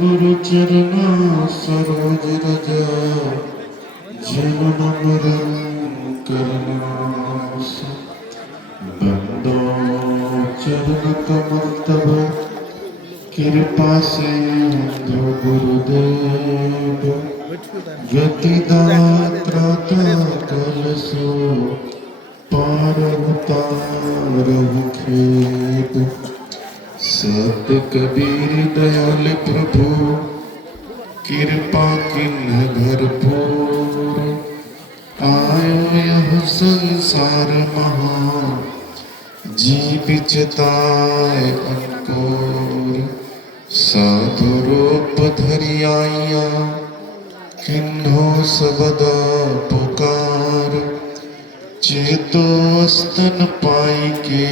गुरु चरना सरोज रज जीवन मरण करनास बंदो चरण कमल तब कृपा सिंधु गुरुदेव गति दाता कलसो पार उतारहु खेद सत कबीर दयाल प्रभु कृपा किन्ह भरपूर आयो यह संसार महा जीव चिताय अंकुर साधु रूप धरि आया किन्हो सबदा पुकार चेतो स्तन पाई के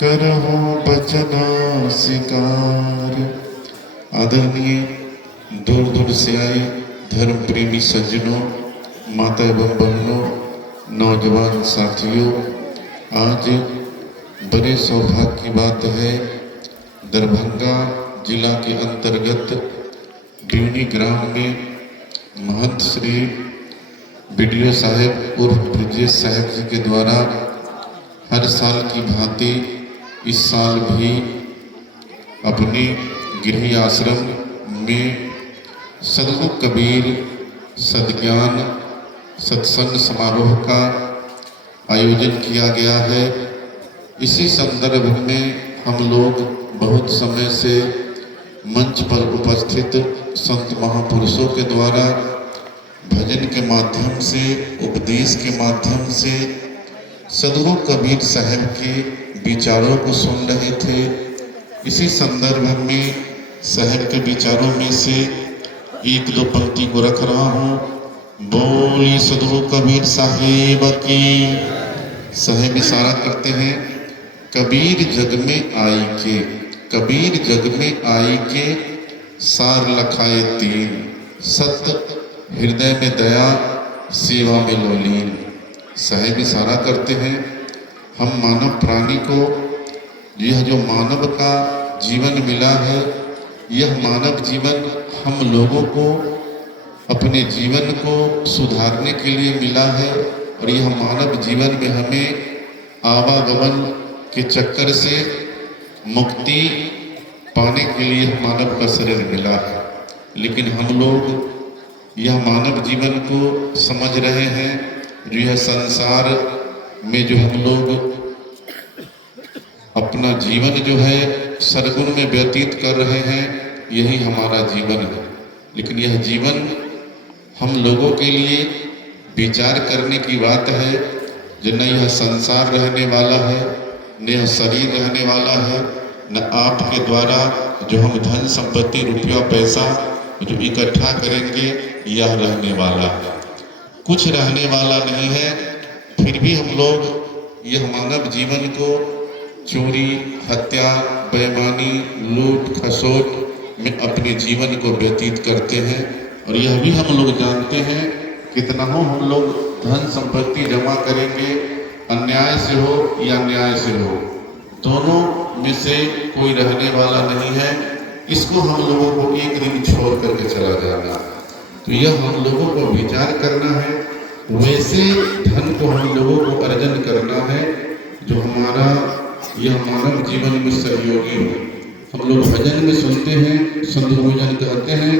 करहो बचना शिकार। आदरणीय दूर दूर से आए धर्म प्रेमी सज्जनों, माता एवं बहनों, नौजवान साथियों, आज बड़े सौभाग्य की बात है, दरभंगा जिला के अंतर्गत बिवनी ग्राम में महंत श्री बीडीओ साहेब उर्फ ब्रजेश साहेब जी के द्वारा हर साल की भांति इस साल भी अपने गृह आश्रम में सदगुरु कबीर सद्ज्ञान सत्संग समारोह का आयोजन किया गया है। इसी संदर्भ में हम लोग बहुत समय से मंच पर उपस्थित संत महापुरुषों के द्वारा भजन के माध्यम से, उपदेश के माध्यम से सदगुरु कबीर साहब के विचारों को सुन रहे थे। इसी संदर्भ में साहब के विचारों में से एक दो पंक्ति को रख रहा हूँ। बोलिए सदगुरु कबीर साहेब की। साहेब इशारा करते हैं, कबीर जग में आई के, कबीर जग में आई के सार लखाए तीन, सत्य हृदय में दया सेवा में लोलीन। साहेब इशारा करते हैं, हम मानव प्राणी को यह जो मानव का जीवन मिला है, यह मानव जीवन हम लोगों को अपने जीवन को सुधारने के लिए मिला है और यह मानव जीवन में हमें आवागमन के चक्कर से मुक्ति पाने के लिए मानव का शरीर मिला है। लेकिन हम लोग यह मानव जीवन को समझ रहे हैं, जो यह संसार में जो हम लोग अपना जीवन जो है सद्गुण में व्यतीत कर रहे हैं, यही हमारा जीवन है। लेकिन यह जीवन हम लोगों के लिए विचार करने की बात है, जो न यह संसार रहने वाला है, न यह शरीर रहने वाला है, न आपके द्वारा जो हम धन संपत्ति रुपया पैसा जो इकट्ठा करेंगे यह रहने वाला है। कुछ रहने वाला नहीं है। फिर भी हम लोग यह मानव जीवन को चोरी, हत्या, बेईमानी, लूट खसोट में अपने जीवन को व्यतीत करते हैं। और यह भी हम लोग जानते हैं, कितना हो हम लोग धन संपत्ति जमा करेंगे, अन्याय से हो या न्याय से हो, दोनों में से कोई रहने वाला नहीं है। इसको हम लोगों को एक दिन छोड़ करके चला जाना। तो यह हम लोगों को विचार करना है, वैसे धन को हम लोगों को अर्जन करना है जो हमारा यह मानव जीवन में सहयोगी हो। हम लोग भजन में सुनते हैं, संत भोजन कहते हैं,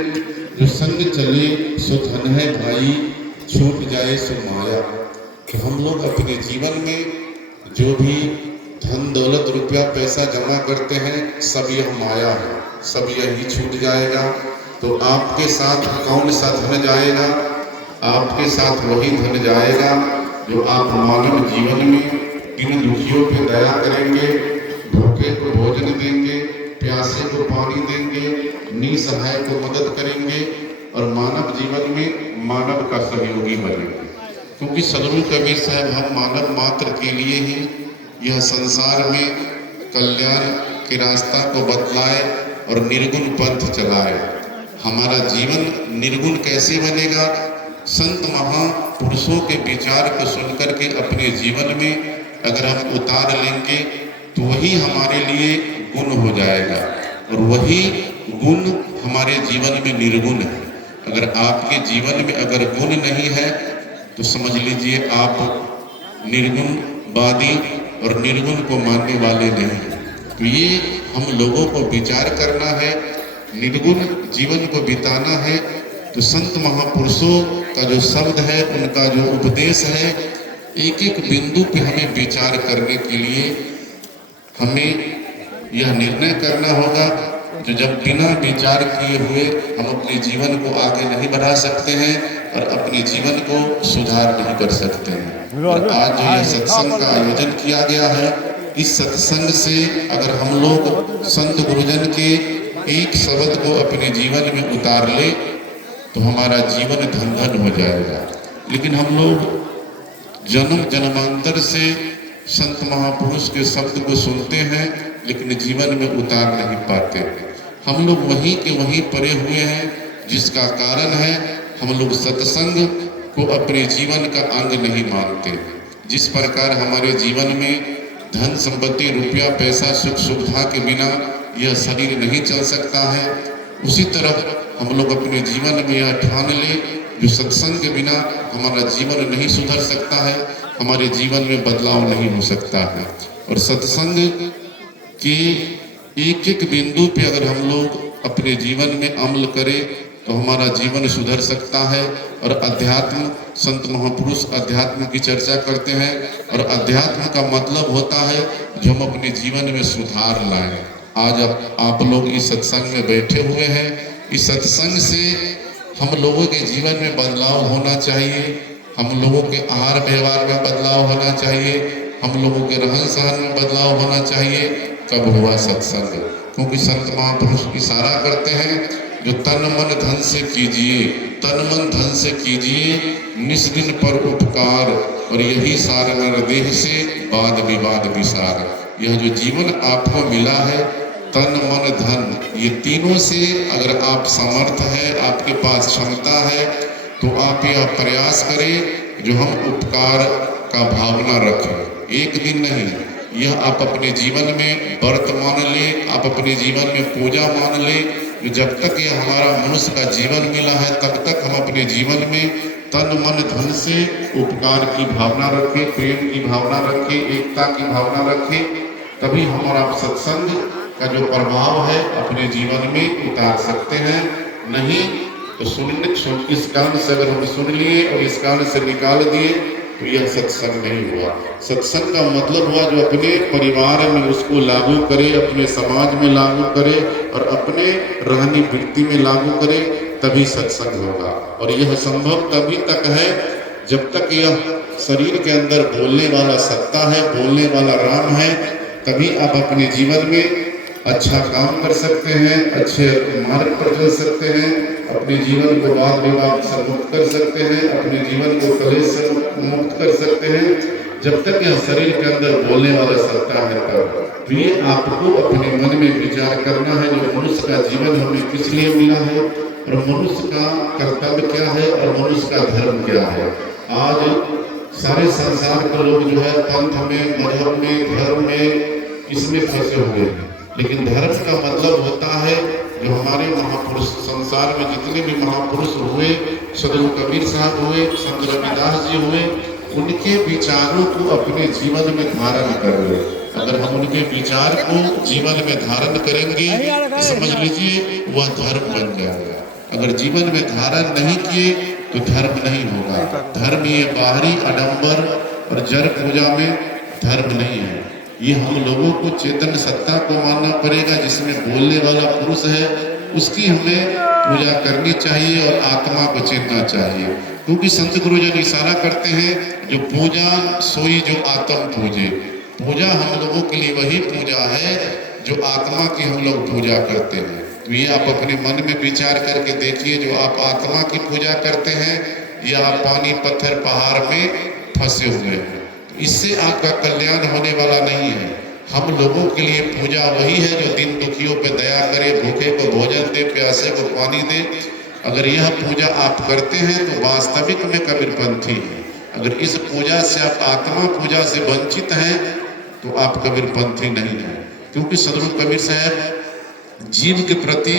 जो संग चले सो धन है भाई, छूट जाए सो माया। तो हम लोग अपने जीवन में जो भी धन दौलत रुपया पैसा जमा करते हैं, सब यह माया है, सब यही छूट जाएगा। तो आपके साथ कौन सा धन जाएगा? आपके साथ वही धन जाएगा जो आप मानव जीवन में इन दुखियों पे दया करेंगे, भूखे को भोजन देंगे, प्यासे को पानी देंगे, निसहाय को मदद करेंगे और मानव जीवन में मानव का सहयोगी बनेंगे। क्योंकि सदगुरु कबीर साहब हम मानव मात्र के लिए ही यह संसार में कल्याण के रास्ता को बतलाए और निर्गुण पंथ चलाए। हमारा जीवन निर्गुण कैसे बनेगा? संत महापुरुषों के विचार को सुनकर के अपने जीवन में अगर हम उतार लेंगे तो वही हमारे लिए गुण हो जाएगा और वही गुण हमारे जीवन में निर्गुण है। अगर आपके जीवन में अगर गुण नहीं है तो समझ लीजिए आप निर्गुणवादी और निर्गुण को मानने वाले नहीं हैं। तो ये हम लोगों को विचार करना है, निर्गुण जीवन को बिताना है। तो संत महापुरुषों का जो शब्द है, उनका जो उपदेश है, एक एक बिंदु पे हमें विचार करने के लिए हमें यह निर्णय करना होगा जो जब बिना विचार किए हुए हम अपने जीवन को आगे नहीं बढ़ा सकते हैं और अपने जीवन को सुधार नहीं कर सकते हैं। और आज जो यह सत्संग का आयोजन किया गया है, इस सत्संग से अगर हम लोग संत गुरुजन के एक शब्द को अपने जीवन में उतार ले तो हमारा जीवन धन धन हो जाएगा। लेकिन हम लोग जन्म जन्मांतर से संत महापुरुष के शब्द को सुनते हैं लेकिन जीवन में उतार नहीं पाते। हम लोग वहीं के वहीं पड़े हुए हैं, जिसका कारण है हम लोग सत्संग को अपने जीवन का अंग नहीं मानते। जिस प्रकार हमारे जीवन में धन संपत्ति रुपया पैसा सुख सुविधा के बिना यह शरीर नहीं चल सकता है, उसी तरह हम लोग अपने जीवन में यह ठान ले जो सत्संग के बिना हमारा जीवन नहीं सुधर सकता है, हमारे जीवन में बदलाव नहीं हो सकता है। और सत्संग के एक एक बिंदु पे अगर हम लोग अपने जीवन में अमल करें तो हमारा जीवन सुधर सकता है। और अध्यात्म, संत महापुरुष अध्यात्म की चर्चा करते हैं और अध्यात्म का मतलब होता है जो हम अपने जीवन में सुधार लाएं। आज आप लोग इस सत्संग में बैठे हुए हैं, इस सत्संग से हम लोगों के जीवन में बदलाव होना चाहिए, हम लोगों के आहार व्यवहार में बदलाव होना चाहिए, हम लोगों के रहन सहन में बदलाव होना चाहिए। कब हुआ सत्संग? क्योंकि संत महापुरुष इशारा करते हैं जो तन मन धन से कीजिए, तन मन धन से कीजिए निस्दिन पर उपकार, और यही सार नर देह से वाद विवाद विसार। यह जो जीवन आपको मिला है, तन मन धन, ये तीनों से अगर आप समर्थ है, आपके पास क्षमता है, तो आप यह प्रयास करें जो हम उपकार का भावना रखें। एक दिन नहीं, यह आप अपने जीवन में व्रत मान ले, आप अपने जीवन में पूजा मान ले। जब तक यह हमारा मनुष्य का जीवन मिला है तब तक हम अपने जीवन में तन मन धन से उपकार की भावना रखें, प्रेम की भावना रखें, एकता की भावना रखें, तभी हमारा सत्संग का जो प्रभाव है अपने जीवन में उतार सकते हैं। नहीं तो इस कान से अगर हम सुन लिए और इस कान से निकाल दिए तो यह सत्संग नहीं हुआ। सत्संग का मतलब हुआ जो अपने परिवार में उसको लागू करे, अपने समाज में लागू करे और अपने रहनी वृत्ति में लागू करे, तभी सत्संग होगा। और यह संभव तभी तक है जब तक यह शरीर के अंदर बोलने वाला सत्ता है, बोलने वाला राम है, तभी आप अपने जीवन में अच्छा काम कर सकते हैं, अच्छे मार्ग पर चल सकते हैं, अपने जीवन को वाद विवाद से मुक्त कर सकते हैं, अपने जीवन को कलेश से मुक्त कर सकते हैं। जब तक यह शरीर के अंदर बोलने वाला सत्ता है तब। तो ये आपको अपने मन में विचार करना है जो मनुष्य का जीवन हमें किस लिए मिला है और मनुष्य का कर्तव्य क्या है और मनुष्य का धर्म क्या है। आज सारे संसार के लोग जो है पंथ में, मजहब में, धर्म में, इसमें फंसे हुए हैं। लेकिन धर्म का मतलब होता है जो हमारे महापुरुष, संसार में जितने भी महापुरुष हुए, सदगुरु कबीर साहब हुए, संत रविदास जी हुए, उनके विचारों को अपने जीवन में धारण कर ले। अगर हम उनके विचार को जीवन में धारण करेंगे तो समझ लीजिए वह धर्म बन जाएगा। अगर जीवन में धारण नहीं किए तो धर्म नहीं होगा। धर्म ये बाहरी आडंबर और जड़ पूजा में धर्म नहीं है। ये हम लोगों को चेतन सत्ता को मानना पड़ेगा, जिसमें बोलने वाला पुरुष है उसकी हमें पूजा करनी चाहिए और आत्मा को चेतना चाहिए। क्योंकि संत गुरुजन इशारा करते हैं जो पूजा सोई जो आत्म पूजे। पूजा हम लोगों के लिए वही पूजा है जो आत्मा की हम लोग पूजा करते हैं। तो ये आप अपने मन में विचार करके देखिए, जो आप आत्मा की पूजा करते हैं या आप पानी पत्थर पहाड़ में फंसे हुए हैं, इससे आपका कल्याण होने वाला नहीं है। हम लोगों के लिए पूजा वही है जो दिन दुखियों पे दया करे, भूखे को भोजन दे, प्यासे को पानी दे। अगर यह पूजा आप करते हैं तो वास्तविक में कबीरपंथी है। अगर इस पूजा से आप आत्मा पूजा से वंचित हैं तो आप कबीरपंथी नहीं है। क्योंकि सदगुरु कबीर साहब जीव के प्रति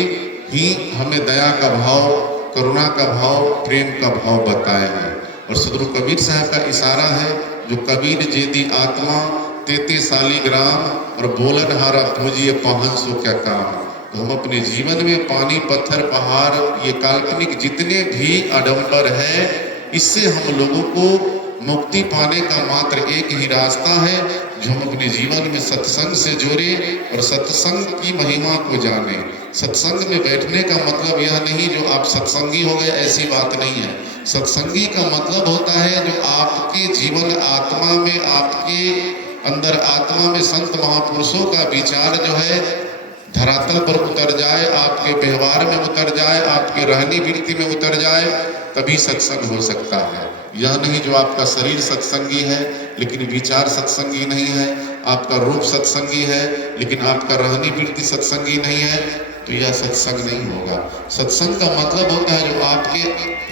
ही हमें दया का भाव, करुणा का भाव, प्रेम का भाव बताए हैं। और सदगुरु कबीर साहब का इशारा है, जो कबीर जेदी आत्मा तेते सालीग्राम और बोलन हारा पूजिए पाहन सो क्या काम। तो हम अपने जीवन में पानी, पत्थर, पहाड़, ये काल्पनिक जितने भी आडंबर है, इससे हम लोगों को मुक्ति पाने का मात्र एक ही रास्ता है, जो हम अपने जीवन में सत्संग से जोड़े और सत्संग की महिमा को जाने। सत्संग में बैठने का मतलब यह नहीं जो आप सत्संगी हो गए, ऐसी बात नहीं है। सत्संगी का मतलब होता है जो आपके जीवन आत्मा में, आपके अंदर आत्मा में संत महापुरुषों का विचार जो है धरातल पर उतर जाए, आपके व्यवहार में उतर जाए, आपके रहनी वृत्ति में उतर जाए, तभी सत्संग हो सकता है। यह नहीं जो आपका शरीर सत्संगी है लेकिन विचार सत्संगी नहीं है, आपका रूप सत्संगी है लेकिन आपका रहनी वृत्ति सत्संगी नहीं है, तो यह सत्संग नहीं होगा। सत्संग का मतलब होता है जो आपके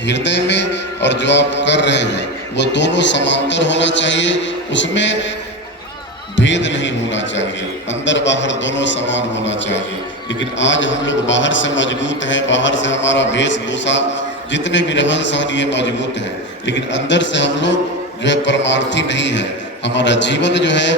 हृदय में और जो आप कर रहे हैं वो दोनों समांतर होना चाहिए, उसमें भेद नहीं होना चाहिए, अंदर बाहर दोनों समान होना चाहिए। लेकिन आज हम लोग बाहर से मजबूत हैं, बाहर से हमारा वेशभूषा, जितने भी रहन सहन ये मजबूत है, लेकिन अंदर से हम लोग जो है परमार्थी नहीं है। हमारा जीवन जो है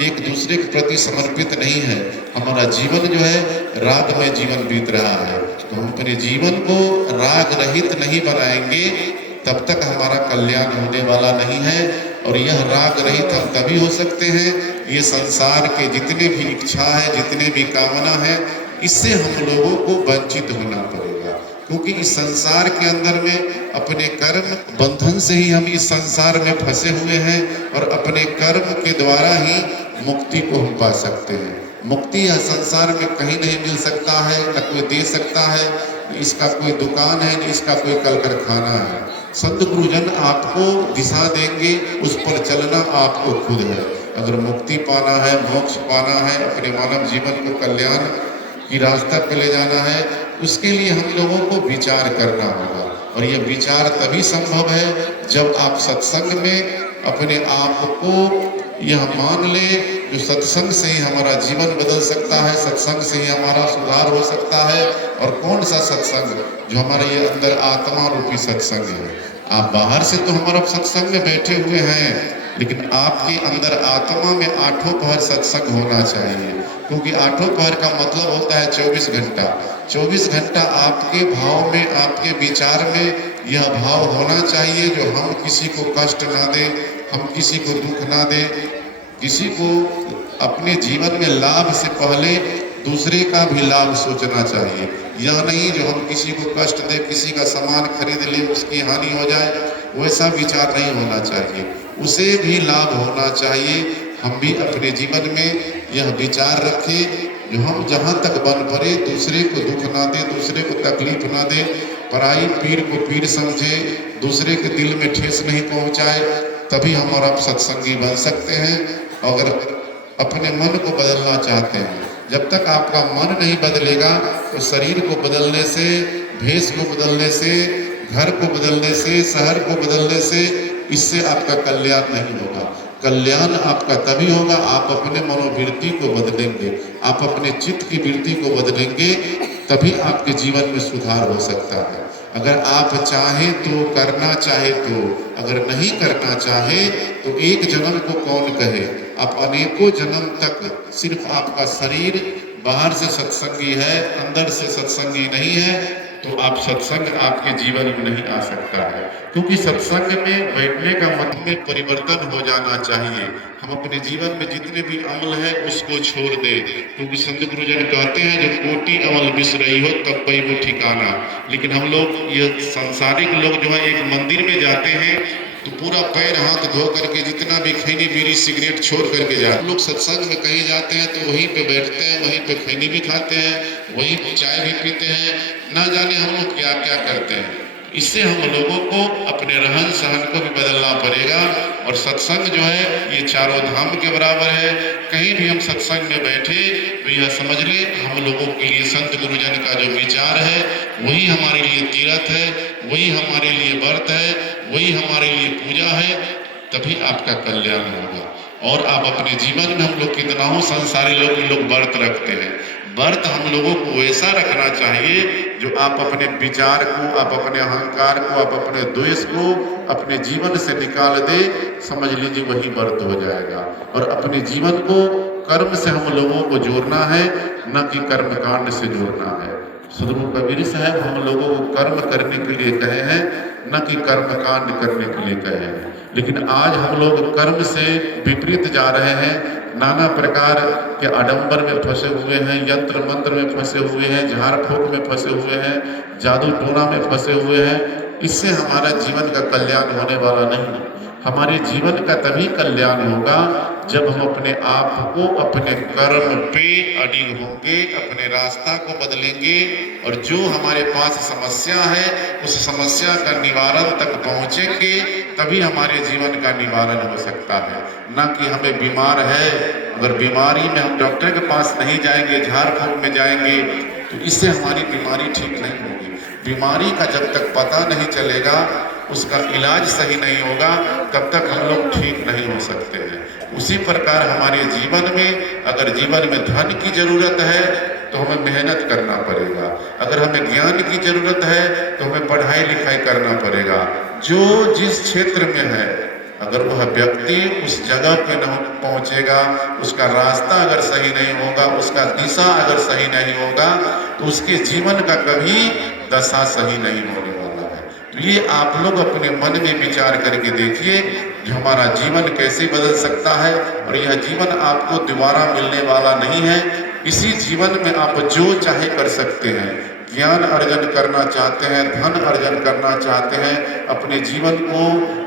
एक दूसरे के प्रति समर्पित नहीं है, हमारा जीवन जो है राग में जीवन बीत रहा है। तो हम अपने जीवन को राग रहित नहीं बनाएंगे तब तक हमारा कल्याण होने वाला नहीं है। और यह राग रहित हम तभी हो सकते हैं, ये संसार के जितने भी इच्छा है, जितने भी कामना है, इससे हम लोगों को वंचित होना पड़ेगा। क्योंकि इस संसार के अंदर में अपने कर्म बंधन से ही हम इस संसार में फंसे हुए हैं, और अपने कर्म के द्वारा ही मुक्ति को हम पा सकते हैं। मुक्ति यह संसार में कहीं नहीं मिल सकता है, न कोई दे सकता है, इसका कोई दुकान है, न इसका कोई कल कारखाना है। संत गुरुजन आपको दिशा देंगे, उस पर चलना आपको खुद है। अगर मुक्ति पाना है, मोक्ष पाना है, अपने मानव जीवन को कल्याण की रास्ता पे ले जाना है, उसके लिए हम लोगों को विचार करना होगा। और यह विचार तभी संभव है जब आप सत्संग में अपने आप को यह मान ले, जो सत्संग से ही हमारा जीवन बदल सकता है, सत्संग से ही हमारा सुधार हो सकता है। और कौन सा सत्संग? जो हमारे ये अंदर आत्मा रूपी सत्संग है। आप बाहर से तो हमारा सत्संग में बैठे हुए हैं, लेकिन आपके अंदर आत्मा में आठों पहर सत्संग होना चाहिए। क्योंकि आठों पहर का मतलब होता है 24 घंटा। 24 घंटा आपके भाव में, आपके विचार में यह भाव होना चाहिए जो हम किसी को कष्ट ना दे, हम किसी को दुख ना दे, किसी को अपने जीवन में लाभ से पहले दूसरे का भी लाभ सोचना चाहिए। यह नहीं जो हम किसी को कष्ट दे, किसी का सामान खरीद ले, उसकी हानि हो जाए, वैसा विचार नहीं होना चाहिए, उसे भी लाभ होना चाहिए। हम भी अपने जीवन में यह विचार रखें जो हम जहाँ तक बन पड़े दूसरे को दुख ना दे, दूसरे को तकलीफ ना दे, पराई पीर को पीर समझे, दूसरे के दिल में ठेस नहीं पहुँचाए, तभी हम और आप सत्संगी बन सकते हैं। अगर अपने मन को बदलना चाहते हैं, जब तक आपका मन नहीं बदलेगा तो शरीर को बदलने से, भेष को बदलने से, घर को बदलने से, शहर को बदलने से, इससे आपका कल्याण नहीं होगा। कल्याण आपका तभी होगा आप अपने मनोवृत्ति को बदलेंगे, आप अपने चित्त की वृत्ति को बदलेंगे, तभी आपके जीवन में सुधार हो सकता है। अगर आप चाहें तो, करना चाहे तो, अगर नहीं करना चाहे तो एक जन्म को कौन कहे, आप अनेकों जन्म तक सिर्फ आपका शरीर बाहर से सत्संगी है, अंदर से सत्संगी नहीं है, तो आप सत्संग आपके जीवन में नहीं आ सकता है। क्योंकि सत्संग में बैठने का मतलब में परिवर्तन हो जाना चाहिए। हम अपने जीवन में जितने भी अमल है उसको छोड़ दे, क्योंकि संत गुरुजन कहते हैं जो कोटि अमल बिस रही हो तब पई वो ठिकाना। लेकिन हम लोग, ये सांसारिक लोग जो है, एक मंदिर में जाते हैं तो पूरा पैर हाथ धो करके जितना भी खैनी बीड़ी सिगरेट छोड़ करके जाते हैं। लोग सत्संग में कहीं जाते हैं तो वहीं पे बैठते हैं, वहीं पे खैनी भी खाते हैं, वहीं पे चाय भी पीते हैं, ना जाने हम लोग क्या क्या करते हैं। इससे हम लोगों को अपने रहन सहन को भी बदलना पड़ेगा। और सत्संग जो है ये चारों धाम के बराबर है। कहीं भी हम सत्संग में बैठे तो यह समझ ले हम लोगों के लिए संत गुरुजन का जो विचार है वही हमारे लिए तीर्थ है, वही हमारे लिए व्रत है, वही हमारे लिए पूजा है, तभी आपका कल्याण होगा। और आप अपने जीवन में, हम लोग कितना हो संसारी लोग व्रत रखते हैं। व्रत हम लोगों को वैसा रखना चाहिए जो आप अपने विचार को, आप अपने अहंकार को, आप अपने द्वेष को अपने जीवन से निकाल दे, समझ लीजिए वही व्रत हो जाएगा। और अपने जीवन को कर्म से हम लोगों को जोड़ना है, न कि कर्मकांड से जोड़ना है। सदगुरु कबीर साहब हम लोगों को कर्म करने के लिए कहे हैं, न कि कर्मकांड करने के लिए कहे हैं। लेकिन आज हम लोग कर्म से विपरीत जा रहे हैं, नाना प्रकार के आडंबर में फंसे हुए हैं, यंत्र मंत्र में फंसे हुए हैं, झाड़ फूक में फंसे हुए हैं, जादू टोना में फंसे हुए हैं। इससे हमारा जीवन का कल्याण होने वाला नहीं है। हमारे जीवन का तभी कल्याण होगा जब हम अपने आप को अपने कर्म पे अडिग होंगे, अपने रास्ता को बदलेंगे, और जो हमारे पास समस्या है उस समस्या का निवारण तक पहुंचेंगे, तभी हमारे जीवन का निवारण हो सकता है। ना कि हमें बीमार है, अगर बीमारी में हम डॉक्टर के पास नहीं जाएंगे, झाड़ फूक में जाएंगे, तो इससे हमारी बीमारी ठीक नहीं होगी। बीमारी का जब तक पता नहीं चलेगा, उसका इलाज सही नहीं होगा, तब तक हम लोग ठीक नहीं हो सकते हैं। उसी प्रकार हमारे जीवन में, अगर जीवन में धन की जरूरत है तो हमें मेहनत करना पड़ेगा, अगर हमें ज्ञान की जरूरत है तो हमें पढ़ाई लिखाई करना पड़ेगा। जो जिस क्षेत्र में है, अगर वह व्यक्ति उस जगह पे न पहुंचेगा, उसका रास्ता अगर सही नहीं होगा, उसका दिशा अगर सही नहीं होगा, तो उसके जीवन का कभी दशा सही नहीं होने वाला है। तो ये आप लोग अपने मन में विचार करके देखिए कि हमारा जीवन कैसे बदल सकता है, और यह जीवन आपको दोबारा मिलने वाला नहीं है। इसी जीवन में आप जो चाहे कर सकते हैं। ज्ञान अर्जन करना चाहते हैं, धन अर्जन करना चाहते हैं, अपने जीवन को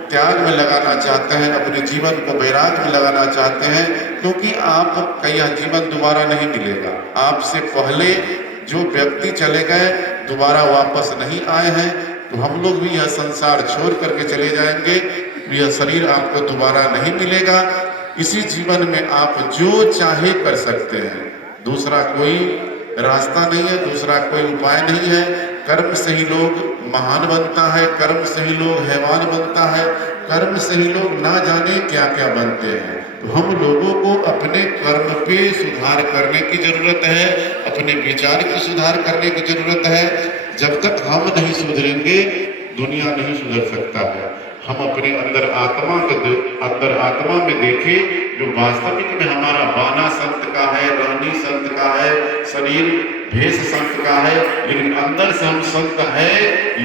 त्याग में लगाना चाहते हैं, अपने जीवन को वैराग में लगाना चाहते हैं, क्योंकि आपका यह जीवन दोबारा नहीं मिलेगा। आपसे पहले जो व्यक्ति चले गए, दोबारा वापस नहीं आए हैं, तो हम लोग भी यह संसार छोड़ करके चले जाएंगे। यह शरीर आपको दोबारा नहीं मिलेगा। इसी जीवन में आप जो चाहे कर सकते हैं, दूसरा कोई रास्ता नहीं है, दूसरा कोई उपाय नहीं है। कर्म से ही लोग महान बनता है, कर्म से ही लोग हैवान बनता है, कर्म से ही लोग ना जाने क्या क्या बनते हैं। तो हम लोगों को अपने कर्म पे सुधार करने की जरूरत है, अपने विचार की सुधार करने की जरूरत है। जब तक हम नहीं सुधरेंगे, दुनिया नहीं सुधर सकता है। हम अपने अंदर आत्मा में देखें, जो वास्तविक में हमारा बाना संत का है, रानी संत का है, शरीर भेष संत का है, लेकिन अंदर से हम संत है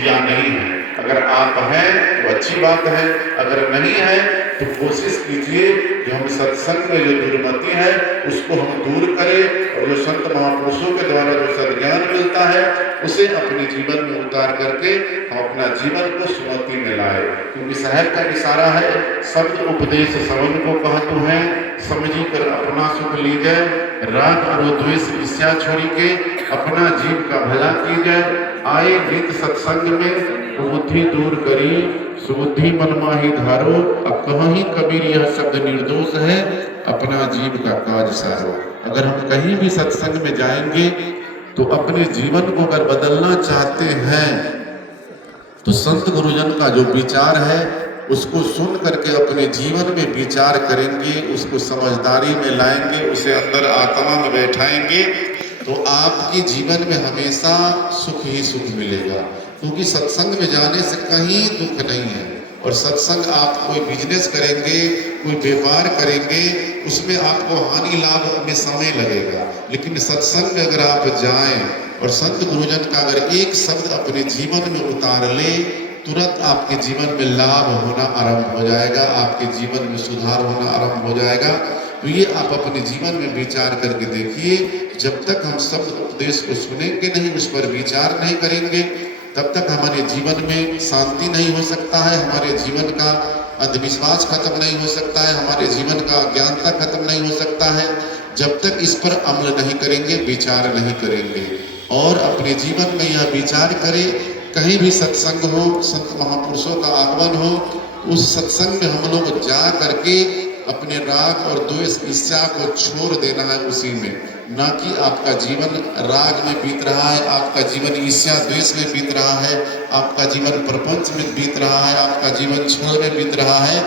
या नहीं है। अगर आप हैं तो अच्छी बात है, अगर नहीं है तो कोशिश कीजिए कि हम सत्संग में जो दुर्मति है उसको हम दूर करें, और जो संत महापुरुषों के द्वारा जो सद्ज्ञान मिलता है उसे अपने जीवन में उतार करके हम अपना जीवन को सुमति में लाए। क्योंकि शहर का इशारा है, शब्द उपदेश श्रवण को कहतु है, समझी कर अपना सुख लीजिए, राग और द्वेष ईर्ष्या छोड़ी के अपना जीव का भला कीजिए। आए नित सत्संग में बुद्धि दूर करी, सुबुद्धि मन माही धारो, अब कहीं कबीर यह शब्द निर्दोष है, अपना जीव का काज सारो। अगर हम कहीं भी सत्संग में जाएंगे तो अपने जीवन को अगर बदलना चाहते हैं तो संत गुरुजन का जो विचार है उसको सुन करके अपने जीवन में विचार करेंगे, उसको समझदारी में लाएंगे, उसे अंदर आत्मा में बैठाएंगे, तो आपके जीवन में हमेशा सुख ही सुख मिलेगा। क्योंकि सत्संग में जाने से कहीं दुख नहीं है। और सत्संग आप कोई बिजनेस करेंगे, कोई व्यापार करेंगे, उसमें आपको हानि लाभ में समय लगेगा। लेकिन सत्संग में अगर आप जाएं और संत गुरुजन का अगर एक शब्द अपने जीवन में उतार ले, तुरंत आपके जीवन में लाभ होना आरंभ हो जाएगा, आपके जीवन में सुधार होना आरंभ हो जाएगा। तो ये आप अपने जीवन में विचार करके देखिए। जब तक हम शब्द उपदेश को सुनेंगे नहीं, उस पर विचार नहीं करेंगे, तब तक हमारे जीवन में शांति नहीं हो सकता है, हमारे जीवन का अंधविश्वास खत्म नहीं हो सकता है, हमारे जीवन का अज्ञानता खत्म नहीं हो सकता है, जब तक इस पर अमल नहीं करेंगे, विचार नहीं करेंगे। और अपने जीवन में यह विचार करें, कहीं भी सत्संग हो, संत महापुरुषों का आगमन हो, उस सत्संग में हम लोग जा करके अपने राग और द्वेष ईर्ष्या को छोड़ देना है उसी में। ना कि आपका जीवन राग में बीत रहा है, आपका जीवन ईर्ष्या द्वेष में बीत रहा है, आपका जीवन प्रपंच में बीत रहा है, आपका जीवन छल में बीत रहा है,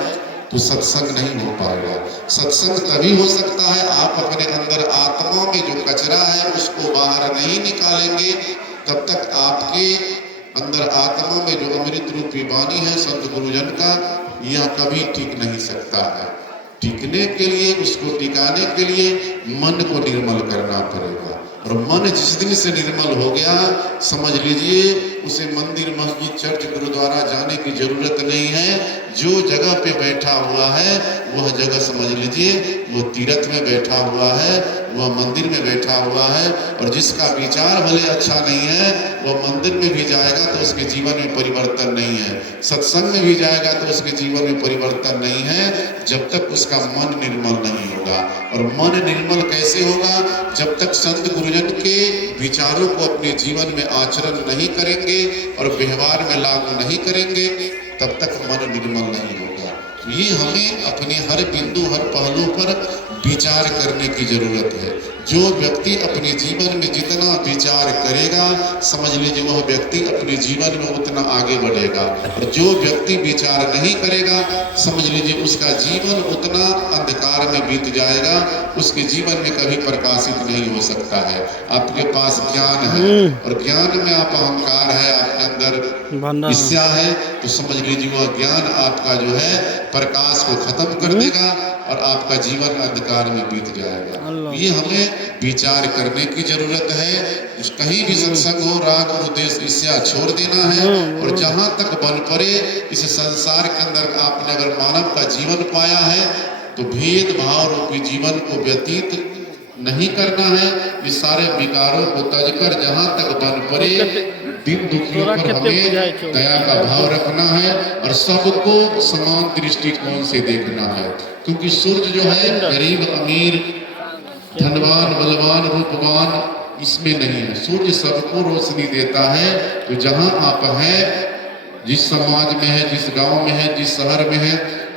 तो सत्संग नहीं हो पाएगा। सत्संग तभी हो सकता है आप अपने अंदर आत्मा में जो कचरा है उसको बाहर नहीं निकालेंगे, तब तक आपके अंदर आत्मा में जो अमृत रूपी वाणी है संत गुरुजन का, यह कभी टिक नहीं सकता है। टिकने के लिए, उसको टिकाने के लिए मन को निर्मल करना पड़ेगा, और मन जिस दिन से निर्मल हो गया, समझ लीजिए उसे मंदिर, मस्जिद, चर्च, गुरुद्वारा जाने की जरूरत नहीं है। जो जगह पे बैठा हुआ है वह जगह समझ लीजिए वो तीर्थ में बैठा हुआ है, वह मंदिर में बैठा हुआ है। और जिसका विचार भले अच्छा नहीं है वह मंदिर में भी जाएगा तो उसके जीवन में परिवर्तन नहीं है, सत्संग में भी जाएगा तो उसके जीवन में परिवर्तन नहीं है, जब तक उसका मन निर्मल नहीं होगा। और मन निर्मल कैसे होगा? जब तक संत गुरुजन के विचारों को अपने जीवन में आचरण नहीं करेंगे और व्यवहार में लागू नहीं करेंगे, तब तक मन निर्मल नहीं होगा। ये हमें अपने हर बिंदु, हर पहलू पर विचार करने की जरूरत है। जो व्यक्ति अपने जीवन में जितना विचार करेगा, समझ लीजिए वह व्यक्ति अपने जीवन में उतना आगे बढ़ेगा। और जो व्यक्ति विचार नहीं करेगा, समझ लीजिए उसका जीवन उतना अंधकार में बीत जाएगा, उसके जीवन में कभी प्रकाशित नहीं हो सकता है। आपके पास ज्ञान है और ज्ञान में आप अहंकार है, आपके अंदर ईर्ष्या है, तो समझ लीजिए वह ज्ञान आपका जो है प्रकाश को खत्म कर देगा और आपका जीवन अंधकार में बीत जाएगा। ये हमें विचार करने की जरूरत है। कहीं भी सत्संग हो, राग और उद्देश्य ईर्ष्या छोड़ देना है। और जहां तक बन पड़े इस संसार के अंदर आपने अगर मानव का जीवन पाया है तो भेदभाव रूपी जीवन को व्यतीत नहीं करना है। ये सारे विकारों को तजकर जहां तक बन पड़े दिन दुखियों पर हमें दया का भाव रखना है और सबको समान दृष्टिकोण से देखना है। क्योंकि सूर्य जो है गरीब, अमीर, धनवान, बलवान, रूपवान इसमें नहीं है। सूर्य सबको रोशनी देता है। तो जहां आप हैं, जिस समाज में है, जिस गांव में है, जिस शहर में है,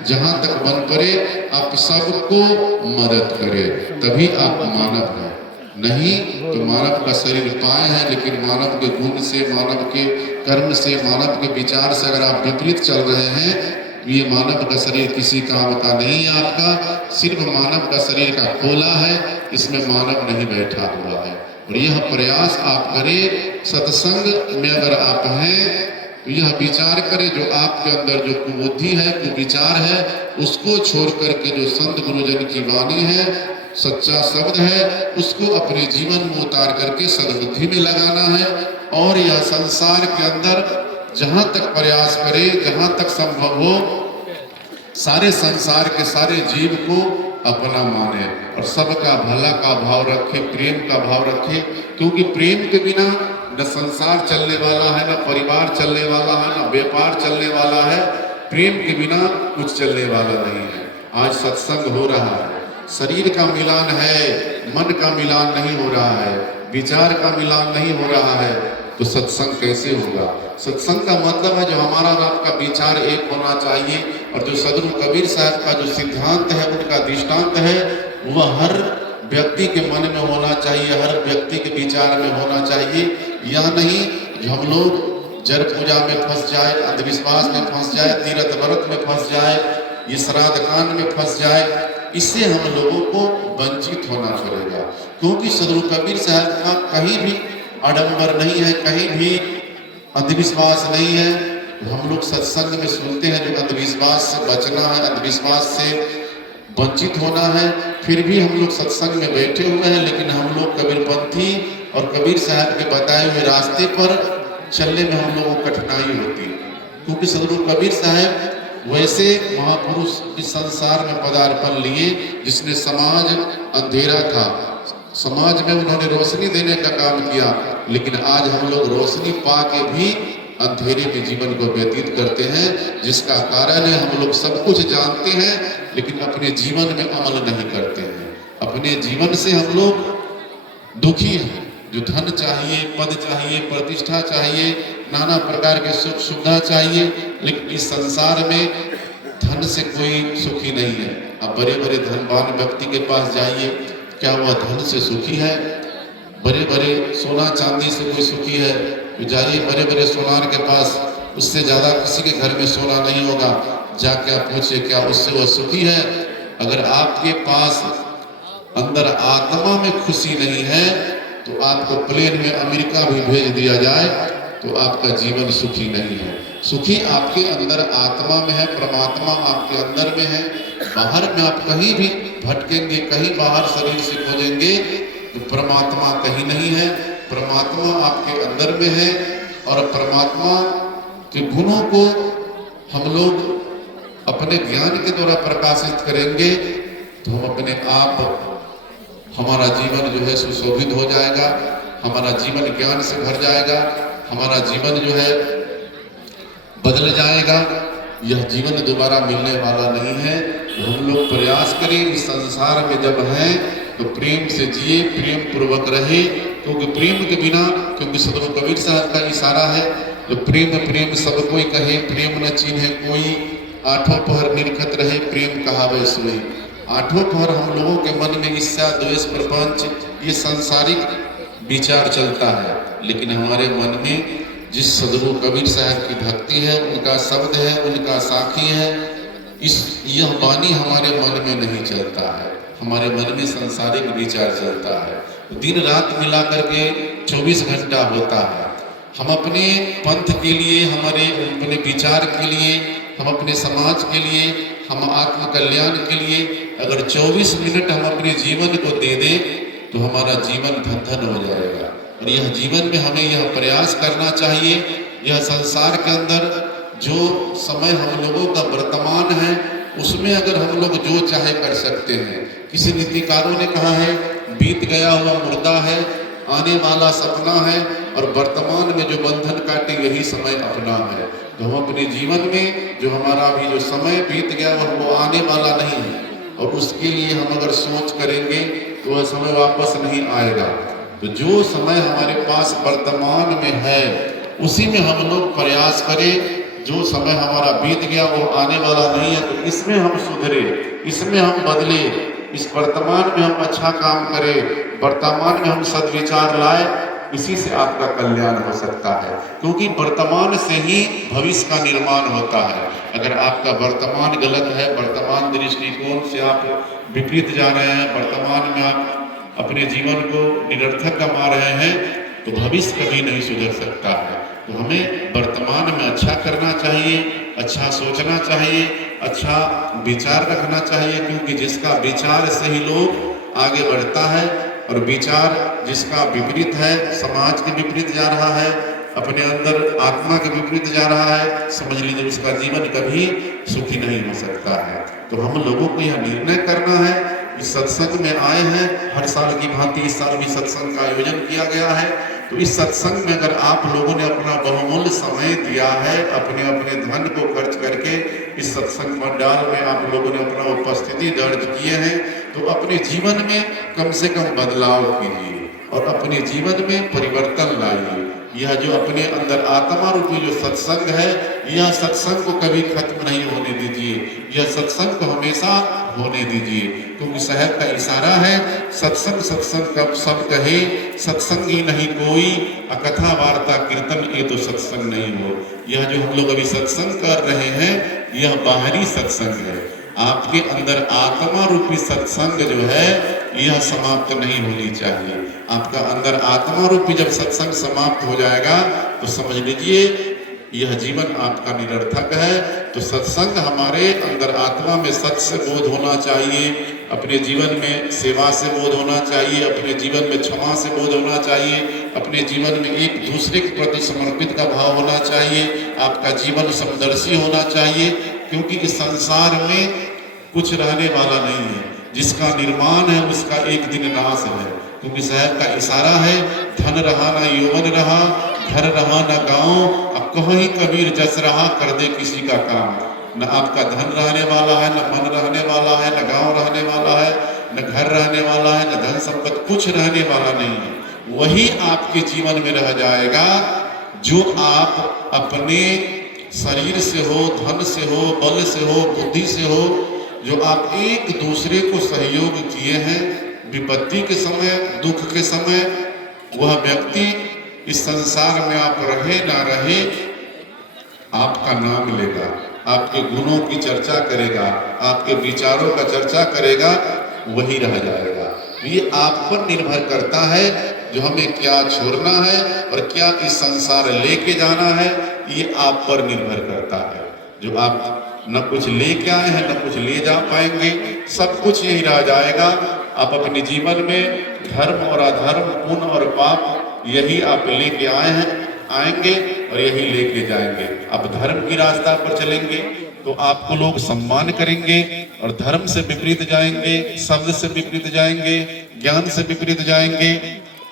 जहां तक बन पड़े आप सबको मदद करें, तभी आप मानव हैं। नहीं तो मानव का शरीर पाए है, लेकिन मानव के गुण से, मानव के कर्म से, मानव के विचार से अगर आप विपरीत चल रहे हैं, ये मानव का शरीर किसी काम का नहीं है। आपका सिर्फ मानव का शरीर का खोला है, इसमें मानव नहीं बैठा हुआ है। और यह प्रयास आप करें, सत्संग में अगर आप हैं तो यह विचार करें, जो आपके अंदर जो कुबुद्धि है, कुविचार है, उसको छोड़ करके जो संत गुरुजन की वाणी है, सच्चा शब्द है, उसको अपने जीवन में उतार करके सद्बुद्धि में लगाना है। और यह संसार के अंदर जहां तक प्रयास करे, जहां तक संभव हो, सारे संसार के सारे जीव को अपना माने और सबका भला का भाव रखे, प्रेम का भाव रखे। क्योंकि प्रेम के बिना न संसार चलने वाला है, न परिवार चलने वाला है, न व्यापार चलने वाला है। प्रेम के बिना कुछ चलने वाला नहीं है। आज सत्संग हो रहा है, शरीर का मिलान है, मन का मिलान नहीं हो रहा है, विचार का मिलान नहीं हो रहा है, तो सत्संग कैसे होगा? सत्संग का मतलब है जो हमारा और आपका विचार एक होना चाहिए। और जो सदगुरु कबीर साहब का जो सिद्धांत है, उनका दृष्टांत है, वह हर व्यक्ति के मन में होना चाहिए, हर व्यक्ति के विचार में होना चाहिए। यह नहीं कि हम लोग जड़ पूजा में फंस जाए, अंधविश्वास में फंस जाए, तीर्थ व्रत में फंस जाए, ये श्राद्ध कांड में फंस जाए। इससे हम लोगों को वंचित होना पड़ेगा। क्योंकि सदगुरु कबीर साहब का कहीं भी आडंबर नहीं है, कहीं भी अंधविश्वास नहीं है। हम लोग सत्संग में सुनते हैं जो अंधविश्वास से बचना है, अंधविश्वास से वंचित होना है, फिर भी हम लोग सत्संग में बैठे हुए हैं। लेकिन हम लोग कबीरपंथी और कबीर साहब के बताए हुए रास्ते पर चलने में हम लोगों को कठिनाई होती है। क्योंकि सदगुरु कबीर साहब वैसे महापुरुष इस संसार में पदार्पण लिए जिसने समाज अंधेरा था, समाज में उन्होंने रोशनी देने का काम किया। लेकिन आज हम लोग रोशनी पा के भी अंधेरे में जीवन को व्यतीत करते हैं, जिसका कारण है हम लोग सब कुछ जानते हैं लेकिन अपने जीवन में अमल नहीं करते हैं। अपने जीवन से हम लोग दुखी हैं। जो धन चाहिए, पद चाहिए, प्रतिष्ठा चाहिए, नाना प्रकार के सुख सुविधा चाहिए, लेकिन इस संसार में धन से कोई सुखी नहीं है। अब बड़े बड़े धनवान व्यक्ति के पास जाइए, क्या वह धन से सुखी है? बड़े बड़े सोना चांदी से कोई सुखी है? जाइए बड़े बड़े सोनार के पास, उससे ज्यादा किसी के घर में सोना नहीं होगा। जाके आप पूछे क्या उससे वह सुखी है? अगर आपके पास अंदर आत्मा में खुशी नहीं है तो आपको प्लेन में अमेरिका भी भेज दिया जाए तो आपका जीवन सुखी नहीं है। सुखी आपके अंदर आत्मा में है, परमात्मा आपके अंदर में है। बाहर में आप कहीं भी भटकेंगे, कहीं बाहर शरीर से खोजेंगे तो परमात्मा कहीं नहीं है। परमात्मा आपके अंदर में है और परमात्मा के गुणों को हम लोग अपने ज्ञान के द्वारा प्रकाशित करेंगे तो हम अपने आप हमारा जीवन जो है सुशोभित हो जाएगा, हमारा जीवन ज्ञान से भर जाएगा, हमारा जीवन जो है बदल जाएगा। यह जीवन दोबारा मिलने वाला नहीं है। तो हम लोग प्रयास करें इस संसार में जब हैं तो प्रेम से जिए, प्रेम पूर्वक रहे, क्योंकि प्रेम के बिना, क्योंकि सदगुरु कबीर साहब का इशारा है जो प्रेम प्रेम सब कोई कहे, प्रेम न चिन्हे कोई, आठों पहर निरखत रहे, प्रेम कहावे सोई। आठों पहर हम लोगों के मन में ईर्ष्या, द्वेष, प्रपंच, ये सांसारिक विचार चलता है, लेकिन हमारे मन में जिस सदगुरु कबीर साहब की भक्ति है, उनका शब्द है, उनका साखी है, यह वाणी हमारे मन में नहीं चलता है। हमारे मन में सांसारिक विचार चलता है। दिन रात मिला करके 24 घंटा होता है। हम अपने पंथ के लिए, हमारे अपने विचार के लिए, हम अपने समाज के लिए, हम आत्म कल्याण के लिए अगर 24 मिनट हम अपने जीवन को दे दें तो हमारा जीवन धन धन हो जाएगा। और यह जीवन में हमें यह प्रयास करना चाहिए, यह संसार के अंदर जो समय हम लोगों का वर्तमान है उसमें अगर हम लोग जो चाहे कर सकते हैं। किसी नीतिकारों ने कहा है बीत गया हुआ मुर्दा है, आने वाला सपना है, और वर्तमान में जो बंधन काटे यही समय अपना है। तो हम अपने जीवन में जो हमारा भी जो समय बीत गया वो आने वाला नहीं है, और उसके लिए हम अगर सोच करेंगे तो वह समय वापस नहीं आएगा। तो जो समय हमारे पास वर्तमान में है उसी में हम लोग प्रयास करें। जो समय हमारा बीत गया वो आने वाला नहीं है, तो इसमें हम सुधरे, इसमें हम बदले, इस वर्तमान में हम अच्छा काम करें, वर्तमान में हम सद्विचार लाए, इसी से आपका कल्याण हो सकता है। क्योंकि वर्तमान से ही भविष्य का निर्माण होता है। अगर आपका वर्तमान गलत है, वर्तमान दृष्टिकोण से आप विपरीत जा रहे हैं, वर्तमान में आप अपने जीवन को निरर्थक कमा रहे हैं, तो भविष्य कभी नहीं सुधर सकता है। तो हमें वर्तमान में अच्छा करना चाहिए, अच्छा सोचना चाहिए, अच्छा विचार रखना चाहिए, क्योंकि जिसका विचार से ही लोग आगे बढ़ता है, और विचार जिसका विपरीत है, समाज के विपरीत जा रहा है, अपने अंदर आत्मा के विपरीत जा रहा है, समझ लीजिए उसका जीवन कभी सुखी नहीं हो सकता है। तो हम लोगों को यह निर्णय करना है। इस सत्संग में आए हैं, हर साल की भांति इस साल भी सत्संग का आयोजन किया गया है। तो इस सत्संग में अगर आप लोगों ने अपना बहुमूल्य समय दिया है, अपने अपने धन को खर्च करके इस सत्संग पंडाल में आप लोगों ने अपना उपस्थिति दर्ज किए हैं, तो अपने जीवन में कम से कम बदलाव कीजिए और अपने जीवन में परिवर्तन लाइए। यह जो अपने अंदर आत्मा रूपी जो सत्संग है, यह सत्संग को कभी खत्म नहीं होने दीजिए, यह सत्संग को हमेशा होने दीजिए, क्योंकि शहर का इशारा है सत्संग सत्संग कब सब कहे, सत्संगी नहीं कोई, अकथा वार्ता कीर्तन ये तो सत्संग नहीं हो। यह जो हम लोग अभी सत्संग कर रहे हैं यह बाहरी सत्संग है। आपके अंदर आत्मा रूपी सत्संग जो है यह समाप्त नहीं होनी चाहिए। आपका अंदर आत्मा रूपी जब सत्संग समाप्त हो जाएगा तो समझ लीजिए यह जीवन आपका निरर्थक है। तो सत्संग हमारे अंदर आत्मा में सत्य से बोध होना चाहिए, अपने जीवन में सेवा से बोध होना चाहिए, अपने जीवन में क्षमा से बोध होना चाहिए, अपने जीवन में एक दूसरे के प्रति समर्पित का भाव होना चाहिए, आपका जीवन समदर्शी होना चाहिए, क्योंकि इस संसार में कुछ रहने वाला नहीं है। जिसका निर्माण है उसका एक दिन नाश है, क्योंकि साहब का इशारा है धन रहा ना यौवन रहा, घर रहा ना गाँव, अब कहीं कबीर जस रहा कर दे किसी का काम। न आपका धन रहने वाला है, न मन रहने वाला है, न गांव रहने वाला है, न घर रहने वाला है, न धन संपत्ति, कुछ रहने वाला नहीं है। वही आपके जीवन में रह जाएगा जो आप अपने शरीर से हो, धन से हो, बल से हो, बुद्धि से हो, जो आप एक दूसरे को सहयोग किए हैं विपत्ति के समय, दुख के समय। वह व्यक्ति इस संसार में आप रहे ना रहे आपका नाम लेगा, आपके गुणों की चर्चा करेगा, आपके विचारों का चर्चा करेगा, वही रह जाएगा। ये आप पर निर्भर करता है जो हमें क्या छोड़ना है और क्या इस संसार लेके जाना है, ये आप पर निर्भर करता है। जो आप न कुछ लेके आए हैं न कुछ ले जा पाएंगे, सब कुछ यही रह जाएगा। आप अपने जीवन में धर्म और अधर्म, पुण्य और पाप यही आप लेके आए हैं, आएंगे और यही लेके जाएंगे। आप धर्म की रास्ता पर चलेंगे तो आपको लोग सम्मान करेंगे, और धर्म से विपरीत जाएंगे, शब्द से विपरीत जाएंगे, ज्ञान से विपरीत जाएंगे,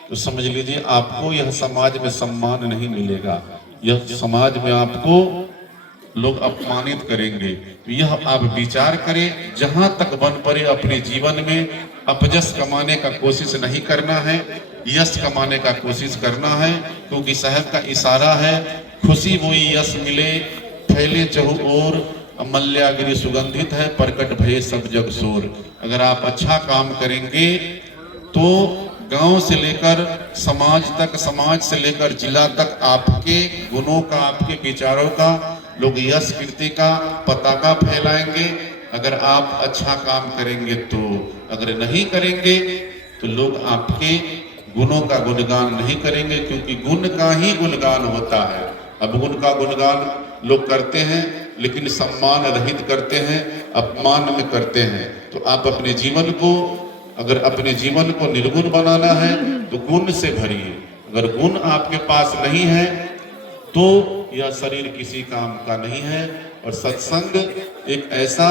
तो समझ लीजिए आपको यह समाज में सम्मान नहीं मिलेगा। यह समाज में आपको लोग अपमानित करेंगे। तो यह आप विचार करें, जहां तक बन पड़े अपने जीवन में अपजस कमाने का कोशिश नहीं करना है, यश कमाने का कोशिश करना है। क्योंकि साहब का इशारा है, खुशी वही यश मिले, फैले चहु ओर, अमल्यागिरी सुगंधित है, प्रकट भये सब जग शोर। अगर आप अच्छा काम करेंगे तो गांव से लेकर समाज तक, समाज से लेकर जिला तक आपके गुणों का, आपके विचारों का लोग यश कीर्ति का पताका फैलाएंगे। अगर आप अच्छा काम करेंगे तो, अगर नहीं करेंगे तो लोग आपके गुणों का गुणगान नहीं करेंगे, क्योंकि गुण का ही गुणगान होता है। अब गुण का गुणगान लोग करते हैं लेकिन सम्मान रहित करते हैं, अपमान में करते हैं। तो आप अपने जीवन को, अगर अपने जीवन को निर्गुण बनाना है तो गुण से भरिए। अगर गुण आपके पास नहीं है तो यह शरीर किसी काम का नहीं है। और सत्संग एक ऐसा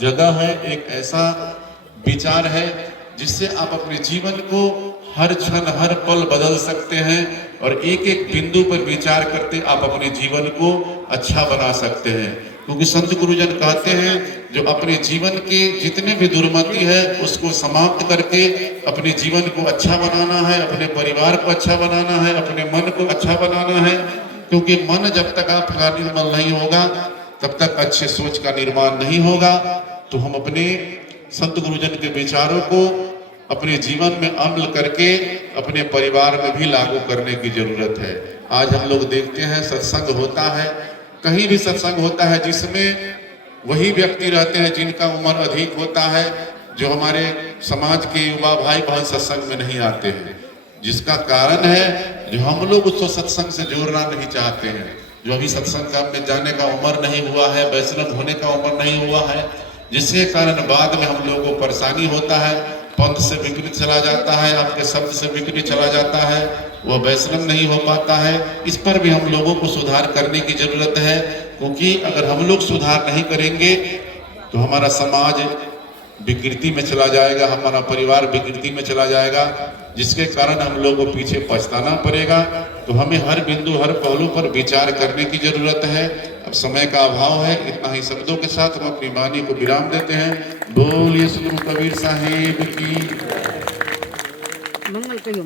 जगह है, एक ऐसा विचार है जिससे आप अपने जीवन को हर क्षण हर पल बदल सकते हैं, और एक एक बिंदु पर विचार करते आप अपने जीवन को अच्छा बना सकते हैं। क्योंकि संत गुरुजन कहते हैं, जो अपने जीवन के जितने भी दुर्मति है उसको समाप्त करके अपने जीवन को अच्छा बनाना है, अपने परिवार को अच्छा बनाना है, अपने मन को अच्छा बनाना है। क्योंकि मन जब तक आपका निर्मल नहीं होगा तब तक अच्छे सोच का निर्माण नहीं होगा। तो हम अपने संत गुरुजन के विचारों को अपने जीवन में अमल करके अपने परिवार में भी लागू करने की जरूरत है। आज हम लोग देखते हैं सत्संग होता है, कहीं भी सत्संग होता है जिसमें वही व्यक्ति रहते हैं जिनका उम्र अधिक होता है, जो हमारे समाज के युवा भाई बहन सत्संग में नहीं आते हैं। जिसका कारण है जो हम लोग उसको सत्संग से जोड़ना नहीं चाहते हैं। जो अभी सत्संग में जाने का उम्र नहीं हुआ है, वैष्णव होने का उम्र नहीं हुआ है, जिसके कारण बाद में हम लोगों को परेशानी होता है, पंथ से विकृत चला जाता है, आपके शब्द से विकृत चला जाता है, वह वैष्णव नहीं हो पाता है। इस पर भी हम लोगों को सुधार करने की जरूरत है। क्योंकि अगर हम लोग सुधार नहीं करेंगे तो हमारा समाज विकृति में चला जाएगा, हमारा परिवार विकृति में चला जाएगा, जिसके कारण हम लोगों को पीछे पछताना पड़ेगा। तो हमें हर बिंदु हर पहलू पर विचार करने की जरूरत है। अब समय का अभाव है, इतना ही शब्दों के साथ हम अपनी वाणी को विराम देते हैं। बोलिए श्री गुरु कबीर साहिब की। मंगल कहियो।